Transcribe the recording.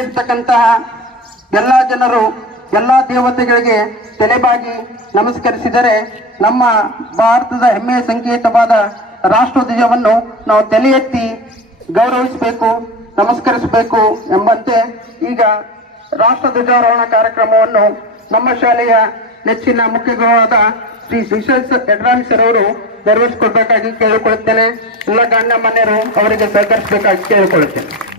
ಸೇರಿರ್ತಕ್ಕಂತಹ ಎಲ್ಲ ಜನರು ಎಲ್ಲ ದೇವತೆಗಳಿಗೆ ತಲೆಬಾಗಿ ನಮಸ್ಕರಿಸಿದರೆ ನಮ್ಮ ಭಾರತದ ಹೆಮ್ಮೆಯ ಸಂಕೇತವಾದ ರಾಷ್ಟ್ರಧ್ವಜವನ್ನು ನಾವು ತಲೆ ಎತ್ತಿ ಗೌರವಿಸಬೇಕು, ನಮಸ್ಕರಿಸಬೇಕು ಎಂಬಂತೆ ಈಗ ರಾಷ್ಟ್ರಧ್ವಜಾರೋಹಣ ಕಾರ್ಯಕ್ರಮವನ್ನು ನಮ್ಮ ಶಾಲೆಯ ನೆಚ್ಚಿನ ಮುಖ್ಯ ಗುರುವಾದ ಶ್ರೀ ವಿಶ್ವೇಶ ಯಡ್ರಾಮಿ ಸರ್ ಅವರು ನೆರವೇರಿಸಿಕೊಡ್ಬೇಕಾಗಿ ಕೇಳಿಕೊಳ್ಳುತ್ತೇನೆ. ಎಲ್ಲ ಗಣ್ಯಮಾನ್ಯರು ಅವರಿಗೆ ಸಹಕರಿಸಬೇಕಾಗಿ ಕೇಳಿಕೊಳ್ಳುತ್ತೇನೆ.